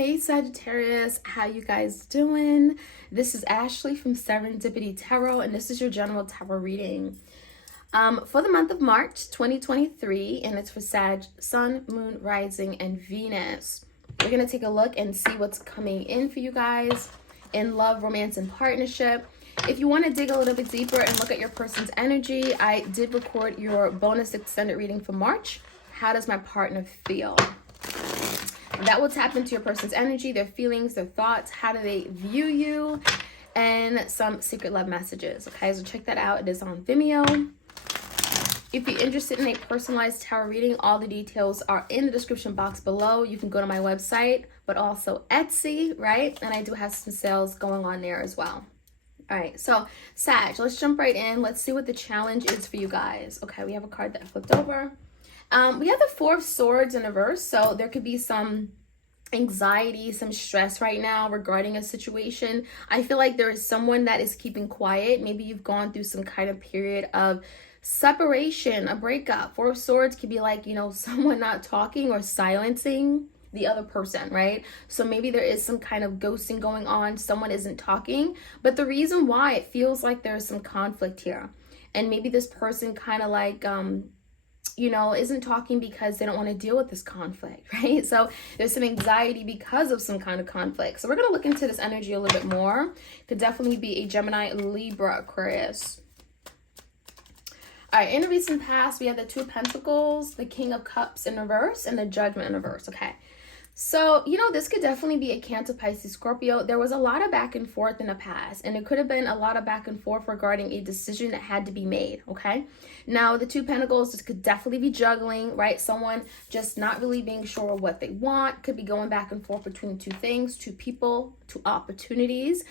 Hey Sagittarius, how you guys doing? This is Ashley from Serendipity Tarot, and this is your general tarot reading for the month of March 2023, and it's for Sag, Sun, Moon, Rising, and Venus. We're going to take a look and see what's coming in for you guys in love, romance, and partnership. If you want to dig a little bit deeper and look at your person's energy, I did record your bonus extended reading for March. How does my partner feel? That will tap into your person's energy, their feelings, their thoughts, how do they view you, and some secret love messages. Okay, so check that out. It is on Vimeo. If you're interested in a personalized tarot reading, all the details are in the description box below. You can go to my website, but also Etsy, right? And I do have some sales going on there as well. All right, so Sag, let's jump right in. Let's see what the challenge is for you guys. Okay, we have a card that flipped over. We have the Four of Swords in reverse, so there could be some anxiety, some stress right now regarding a situation. I feel like there is someone that is keeping quiet. Maybe you've gone through some kind of period of separation, a breakup. Four of Swords could be like, you know, someone not talking or silencing the other person, right? So maybe there is some kind of ghosting going on. Someone isn't talking, but the reason why it feels like there's some conflict here, and maybe this person kind of like, you know, isn't talking because they don't want to deal with this conflict, right? So there's some anxiety because of some kind of conflict. So we're going to look into this energy a little bit more. Could definitely be a Gemini, Libra, Aquarius. All right, in the recent past, we have the Two of Pentacles, the King of Cups in reverse, and the Judgment in reverse. Okay. So, you know, this could definitely be a Cancer, Pisces, Scorpio. There was a lot of back and forth in the past, and it could have been a lot of back and forth regarding a decision that had to be made, okay? Now, the Two of Pentacles, this could definitely be juggling, right? Someone just not really being sure what they want, could be going back and forth between two things, two people, two opportunities.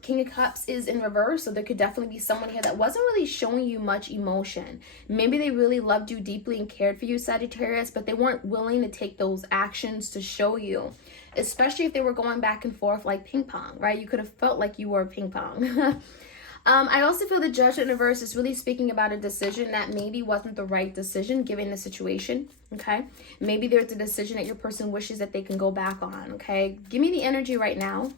King of Cups is in reverse, so there could definitely be someone here that wasn't really showing you much emotion. Maybe they really loved you deeply and cared for you, Sagittarius, but they weren't willing to take those actions to show you, especially if they were going back and forth like ping pong, right? You could have felt like you were ping pong. I also feel the Judgment in reverse is really speaking about a decision that maybe wasn't the right decision given the situation, okay? Maybe there's a decision that your person wishes that they can go back on, okay? Give me the energy right now.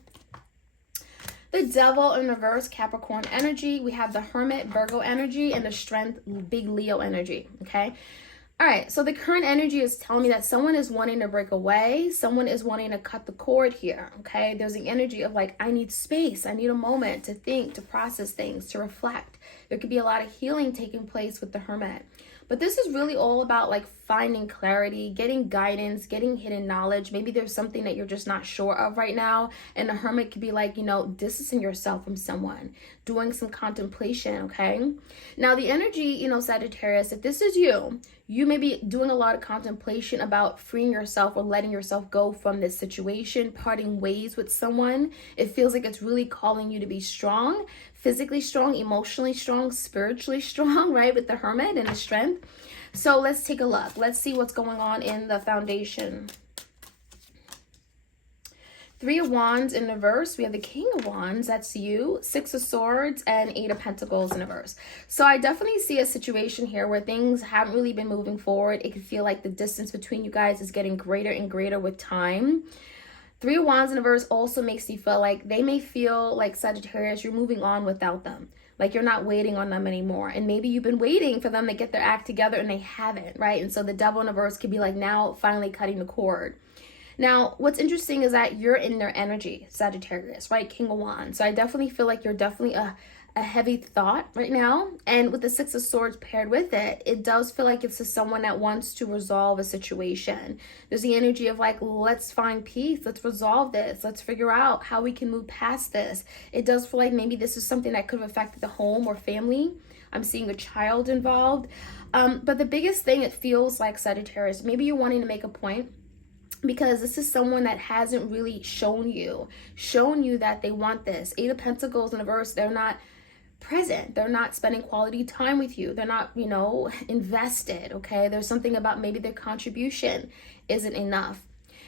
The Devil in reverse, Capricorn energy. We have the Hermit, Virgo energy, and the Strength, big Leo energy, okay? All right, so the current energy is telling me that someone is wanting to break away. Someone is wanting to cut the cord here, okay? There's an energy of like, I need space. I need a moment to think, to process things, to reflect. There could be a lot of healing taking place with the Hermit. But this is really all about like finding clarity, getting guidance, getting hidden knowledge. Maybe there's something that you're just not sure of right now. And the Hermit could be like, you know, distancing yourself from someone, doing some contemplation, okay? Now the energy, you know, Sagittarius, if this is you, you may be doing a lot of contemplation about freeing yourself or letting yourself go from this situation, parting ways with someone. It feels like it's really calling you to be strong, physically strong, emotionally strong, spiritually strong, right? With the Hermit and the Strength. So let's take a look. Let's see what's going on in the foundation. Three of Wands in reverse. We have the King of Wands, that's you. Six of Swords and Eight of Pentacles in reverse. So I definitely see a situation here where things haven't really been moving forward. It can feel like the distance between you guys is getting greater and greater with time. Three of Wands in reverse also makes you feel like they may feel like, Sagittarius, you're moving on without them. Like you're not waiting on them anymore. And maybe you've been waiting for them to get their act together and they haven't, right? And so the Devil in reverse could be like now finally cutting the cord. Now, what's interesting is that you're in their energy, Sagittarius, right? King of Wands. So I definitely feel like you're definitely a heavy thought right now. And with the Six of Swords paired with it, it does feel like it's to someone that wants to resolve a situation. There's the energy of like, let's find peace. Let's resolve this. Let's figure out how we can move past this. It does feel like maybe this is something that could have affected the home or family. I'm seeing a child involved. But the biggest thing, it feels like, Sagittarius, maybe you're wanting to make a point, because this is someone that hasn't really shown you that they want this. Eight of Pentacles in reverse, they're not present. They're not spending quality time with you. They're not, you know, invested, okay? There's something about maybe their contribution isn't enough.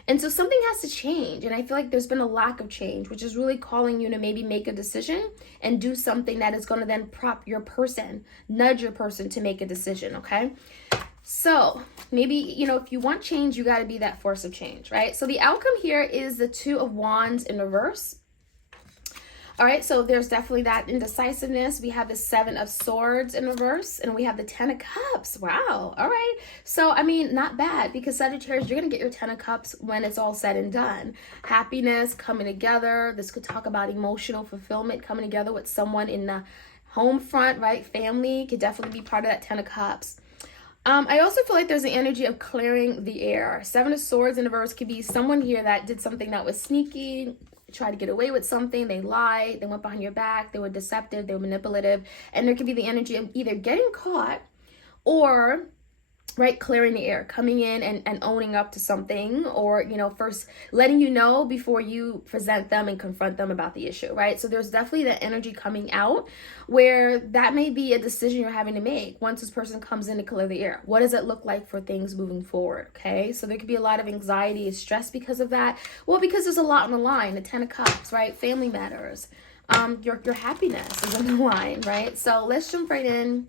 And so something has to change. And I feel like there's been a lack of change, which is really calling you to maybe make a decision and do something that is going to then prop your person, nudge your person to make a decision, okay? So maybe, you know, if you want change, you got to be that force of change, right? So the outcome here is the Two of Wands in reverse. All right, so there's definitely that indecisiveness. We have the Seven of Swords in reverse, and we have the Ten of Cups. Wow. All right. So, I mean, not bad, because Sagittarius, you're going to get your Ten of Cups when it's all said and done. Happiness coming together. This could talk about emotional fulfillment coming together with someone in the home front, right? Family could definitely be part of that Ten of Cups. I also feel like there's an energy of clearing the air. Seven of Swords in reverse could be someone here that did something that was sneaky, tried to get away with something, they lied, they went behind your back, they were deceptive, they were manipulative, and there could be the energy of either getting caught or, right, clearing the air, coming in and owning up to something, or, you know, first letting you know before you present them and confront them about the issue, right? So there's definitely that energy coming out where that may be a decision you're having to make once this person comes in to clear the air. What does it look like for things moving forward? Okay, so there could be a lot of anxiety and stress because of that. Well, because there's a lot on the line. The Ten of Cups, right? Family matters. Your happiness is on the line, right? So let's jump right in.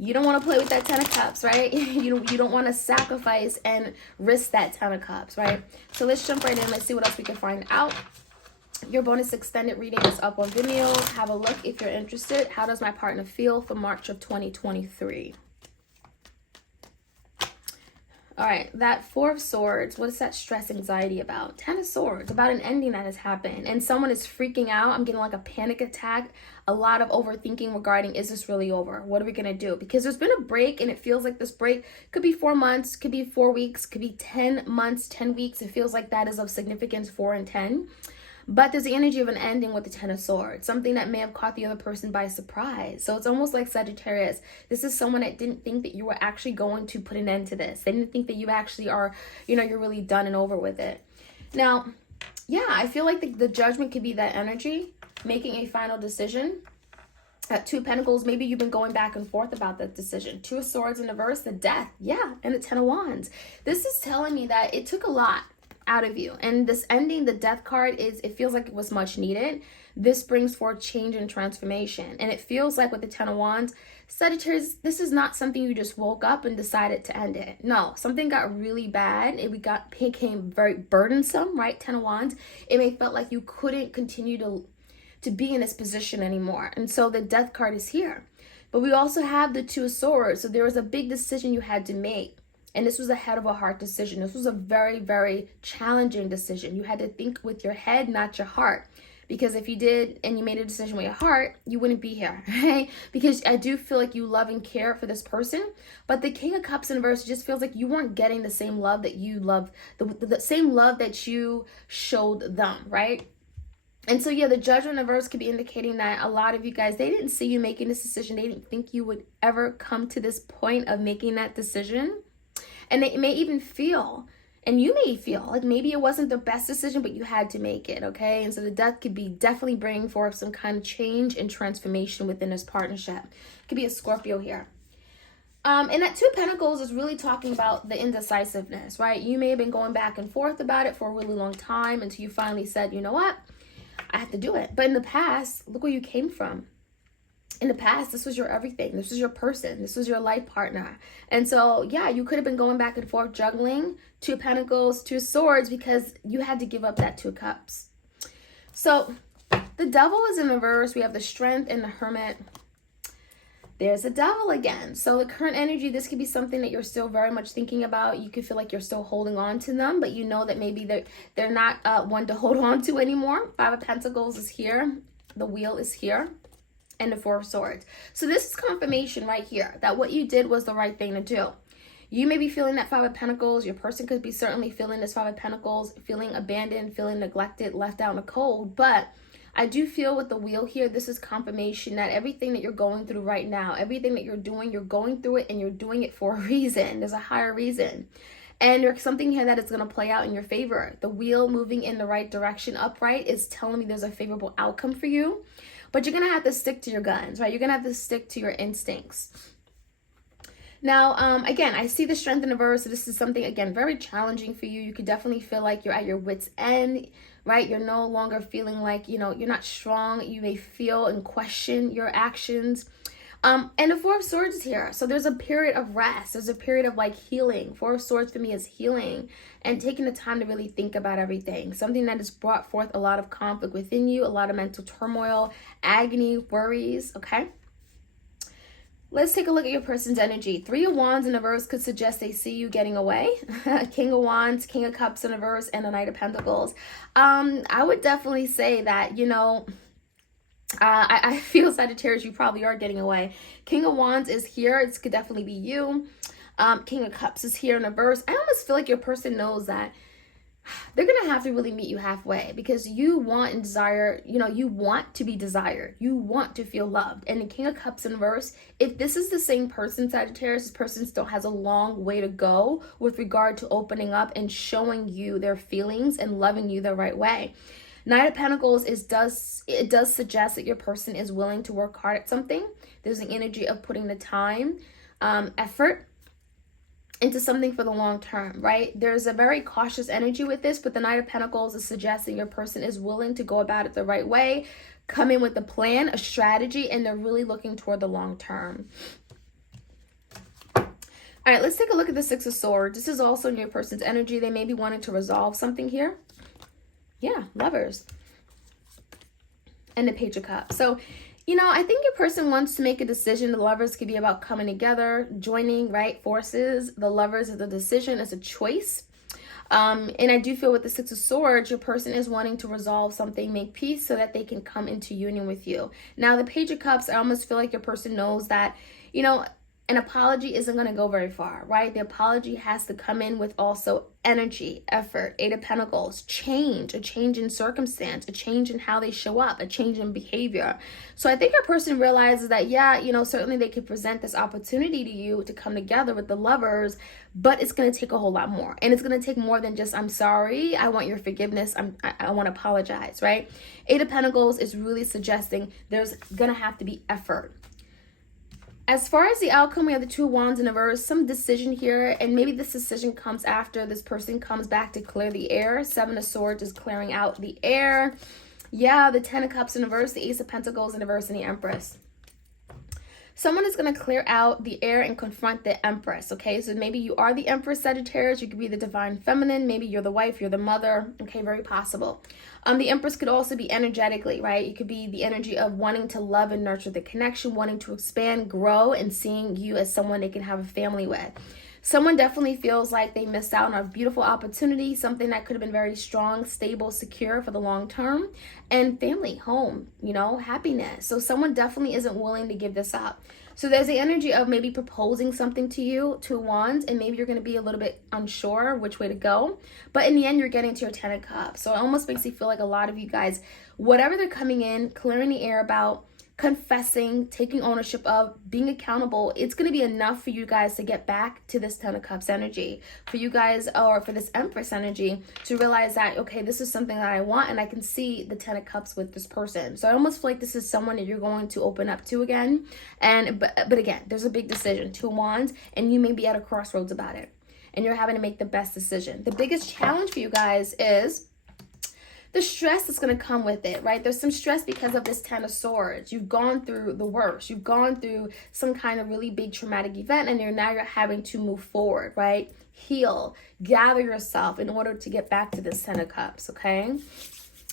You don't want to play with that Ten of Cups, right? You don't want to sacrifice and risk that Ten of Cups, right? So let's jump right in. Let's see what else we can find out. Your bonus extended reading is up on Vimeo. Have a look if you're interested. How does my partner feel for March of 2023? All right, that Four of Swords, what is that stress, anxiety about? Ten of Swords, about an ending that has happened. And someone is freaking out. I'm getting like a panic attack. A lot of overthinking regarding, is this really over? What are we going to do? Because there's been a break, and it feels like this break could be 4 months, could be 4 weeks, could be 10 months, 10 weeks. It feels like that is of significance, 4 and 10. But there's the energy of an ending with the Ten of Swords, something that may have caught the other person by surprise. So it's almost like Sagittarius. This is someone that didn't think that you were actually going to put an end to this. They didn't think that you actually are, you know, you're really done and over with it. Now, yeah, I feel like the Judgment could be that energy, making a final decision. At Two of Pentacles, maybe you've been going back and forth about that decision. Two of Swords in reverse, the Death, yeah, and the Ten of Wands. This is telling me that it took a lot out of you, and this ending, the Death card, is, it feels like it was much needed. This brings forth change and transformation, and it feels like with the Ten of Wands, Sagittarius, this is not something you just woke up and decided to end it. No, something got really bad. It became very burdensome, right? Ten of Wands. It may felt like you couldn't continue to be in this position anymore, and so the Death card is here. But we also have the Two of Swords, so there was a big decision you had to make. And this was a head of a heart decision. This was a very, very challenging decision. You had to think with your head, not your heart. Because if you did and you made a decision with your heart, you wouldn't be here, right? Because I do feel like you love and care for this person. But the King of Cups in reverse just feels like you weren't getting the same love that you love, the same love that you showed them, right? And so, yeah, the Judgment in reverse could be indicating that a lot of you guys, they didn't see you making this decision. They didn't think you would ever come to this point of making that decision. And they may even feel, and you may feel like maybe it wasn't the best decision, but you had to make it, okay? And so the Death could be definitely bringing forth some kind of change and transformation within this partnership. It could be a Scorpio here. And that Two of Pentacles is really talking about the indecisiveness, right? You may have been going back and forth about it for a really long time until you finally said, you know what? I have to do it. But in the past, look where you came from. In the past, this was your everything. This was your person. This was your life partner. And so, yeah, you could have been going back and forth, juggling Two of Pentacles, Two of Swords, because you had to give up that Two of Cups. So the Devil is in reverse. We have the Strength and the Hermit. There's a Devil again. So the current energy, this could be something that you're still very much thinking about. You could feel like you're still holding on to them, but you know that maybe they're not one to hold on to anymore. Five of Pentacles is here. The Wheel is here. And the Four of Swords. So this is confirmation right here that what you did was the right thing to do. You may be feeling that Five of Pentacles. Your person could be certainly feeling this Five of Pentacles, feeling abandoned, feeling neglected, left out in the cold. But I do feel with the Wheel here, this is confirmation that everything that you're going through right now, everything that you're going through it, and you're doing it for a reason. There's a higher reason. And there's something here that is going to play out in your favor. The Wheel moving in the right direction upright is telling me there's a favorable outcome for you. But you're going to have to stick to your guns, right? You're going to have to stick to your instincts. Now, again, I see the Strength in reverse. So this is something, again, very challenging for you. You could definitely feel like you're at your wit's end, right? You're no longer feeling like, you know, you're not strong. You may feel and question your actions. And the Four of Swords is here. So there's a period of rest. There's a period of like healing. Four of Swords for me is healing and taking the time to really think about everything. Something that has brought forth a lot of conflict within you, a lot of mental turmoil, agony, worries, okay? Let's take a look at your person's energy. Three of Wands in a verse could suggest they see you getting away. King of Wands, King of Cups in a verse, and the Knight of Pentacles. I would definitely say that, you know, I feel, Sagittarius, you probably are getting away. King of Wands is here. It could definitely be you. King of Cups is here in a verse. I almost feel like your person knows that they're going to have to really meet you halfway, because you want and desire, you know, you want to be desired. You want to feel loved. And the King of Cups in verse, if this is the same person, Sagittarius, this person still has a long way to go with regard to opening up and showing you their feelings and loving you the right way. Knight of Pentacles does suggest that your person is willing to work hard at something. There's an energy of putting the time, effort into something for the long term, right? There's a very cautious energy with this, but the Knight of Pentacles is suggesting your person is willing to go about it the right way, come in with a plan, a strategy, and they're really looking toward the long term. All right, let's take a look at the Six of Swords. This is also in your person's energy. They may be wanting to resolve something here. Yeah, Lovers. And the Page of Cups. So, you know, I think your person wants to make a decision. The Lovers could be about coming together, joining, right, forces. The Lovers is a decision, it's a choice. And I do feel with the Six of Swords, your person is wanting to resolve something, make peace so that they can come into union with you. Now, the Page of Cups, I almost feel like your person knows that, you know, an apology isn't going to go very far, right? The apology has to come in with also energy, effort, Eight of Pentacles, change, a change in circumstance, a change in how they show up, a change in behavior. So I think our person realizes that, yeah, you know, certainly they could present this opportunity to you to come together with the Lovers, but it's going to take a whole lot more. And it's going to take more than just, I'm sorry, I want your forgiveness, I want to apologize, right? Eight of Pentacles is really suggesting there's going to have to be effort. As far as the outcome, we have the Two of Wands in a verse, some decision here, and maybe this decision comes after this person comes back to clear the air. Seven of Swords is clearing out the air. Yeah, the Ten of Cups in a verse, the Ace of Pentacles in a verse, and the Empress. Someone is going to clear out the air and confront the Empress, okay? So maybe you are the Empress, Sagittarius. You could be the Divine Feminine. Maybe you're the wife, you're the mother. Okay, very possible. The Empress could also be energetically, right? You could be the energy of wanting to love and nurture the connection, wanting to expand, grow, and seeing you as someone they can have a family with. Someone definitely feels like they missed out on a beautiful opportunity, something that could have been very strong, stable, secure for the long term, and family, home, you know, happiness. So someone definitely isn't willing to give this up. So there's the energy of maybe proposing something to you, Two of Wands, and maybe you're going to be a little bit unsure which way to go. But in the end, you're getting to your Ten of Cups. So it almost makes you feel like a lot of you guys, whatever they're coming in, clearing the air about, confessing, taking ownership of, being accountable, it's going to be enough for you guys to get back to this Ten of Cups energy. For you guys, or for this Empress energy, to realize that, okay, this is something that I want, and I can see the Ten of Cups with this person. So I almost feel like this is someone that you're going to open up to again. And but again, there's a big decision, Two of Wands, and you may be at a crossroads about it. And you're having to make the best decision. The biggest challenge for you guys is the stress that's going to come with it, right? There's some stress because of this Ten of Swords. You've gone through the worst. You've gone through some kind of really big traumatic event, and now you're having to move forward, right? Heal, gather yourself in order to get back to this Ten of Cups, okay?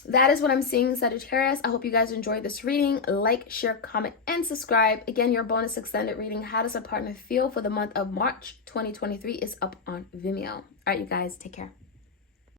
That is what I'm seeing, Sagittarius. I hope you guys enjoyed this reading. Like, share, comment, and subscribe. Again, your bonus extended reading, How Does a Partner Feel for the month of March 2023, is up on Vimeo. All right, you guys, take care.